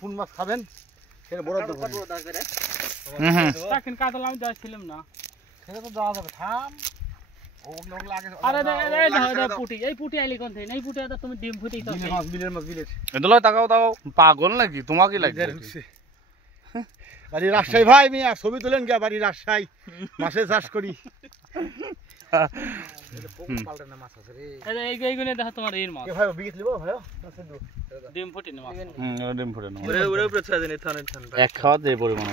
কোন মাছ খাবেন সেটা বড় দেব তাকিন কাতল আমি যাচ্ছিলাম না সেটা তো দেওয়া যাবে থাম ওগুলো আগে আরে পুটি এই পুটি আইলি কোন থেকে এই পুটি তো তুমি ডিম ফুটেই তো বিলের মাছ এদলা তাকাও পাগল নাকি তোমাকে লাগবে বাড়ি রাজশাহী ভাই মিয়া ছবি তোলেন কে বাড়ি রাজশাহী মাছের চাষ করি এইগুলো দেখো তোমার এর মাছ ভাই বিগিত লিবো ভাই ডিম ফুটে না মাছ ডিম ফুটে না ওরে উপরে ছয় দিন থান এক খাওয়া দিয়ে পরিমাণ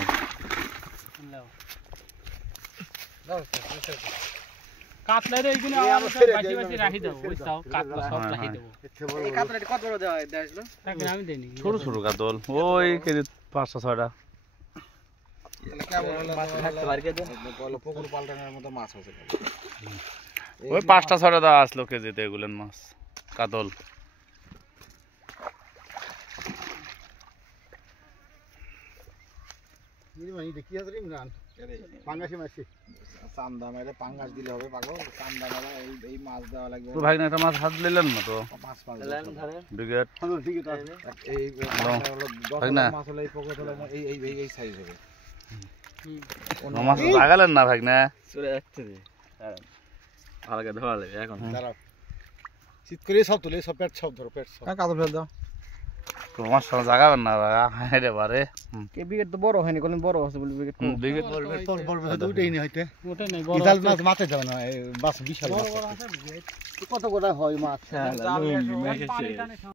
কাতলার এইগুলো বাসি বাসি রাখি দাও বুঝছো কাতলা সব রাখি দেব এই কাতলাটা কত বড় দেওয়া দেখাইছিল তাকে আমি দেইনি ছোট ছোট কাতল ওই কেজি 5-6টা তাহলে কেমন হলো মাছ থাকতে পারে কে দেন পুকুর পাল্টানোর মতো মাছ আছে ওই 5-6টা দা আসলো কেজিতে এগুলোর মাছ কাতল কি আছে ইমরান পাঙ্গাসি মাছি চান্দা মেরে পাঙ্গাস দিলে হবে পাগল চান্দা মেরে এই মাছ দেওয়া লাগবে তো ভাই না একটা মাছ হাত নিলেন না তো মাছ ধরেন বিগেট ঠিক আছে এই ভাই না মাছ হলো এই পকেট হলো এই সাইজ হবে মাছ লাগালেন না ভাই না চলে যাচ্ছে রে আলাদা ধরা লাগবে এখন দাঁড়াও শীত করে সব তুলে সব পেট সব ধরো পেট সব কাতল ফেল দাও তো মাছ লাগাবেন না ভাই রে বারে কে বিকেট তো বড় হয়নি কোন বড় আছে বলে বিকেট বিগেট বড় দুটোই নেই হইতে ওটা নাই বিশাল মাছ মাঠে যাবে না মাছ বিশাল কত গোটা হয় মাছ বড়